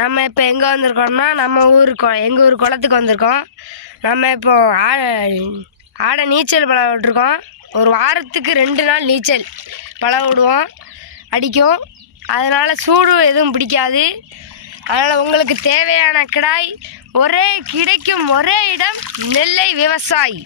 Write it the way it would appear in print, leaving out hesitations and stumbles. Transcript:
நம்ம இப்போ எங்கே வந்திருக்கோம்னா எங்கள் ஊர் குளத்துக்கு வந்திருக்கோம். நம்ம இப்போ ஆடை நீச்சல் பழக விட்டுருக்கோம். ஒரு வாரத்துக்கு 2 நாள் நீச்சல் பழக விடுவோம், அடிக்கும். அதனால் சூடு எதுவும் பிடிக்காது. அதனால் உங்களுக்கு தேவையான கிடாய் கிடைக்கும் ஒரே இடம் நெல்லை விவசாயி.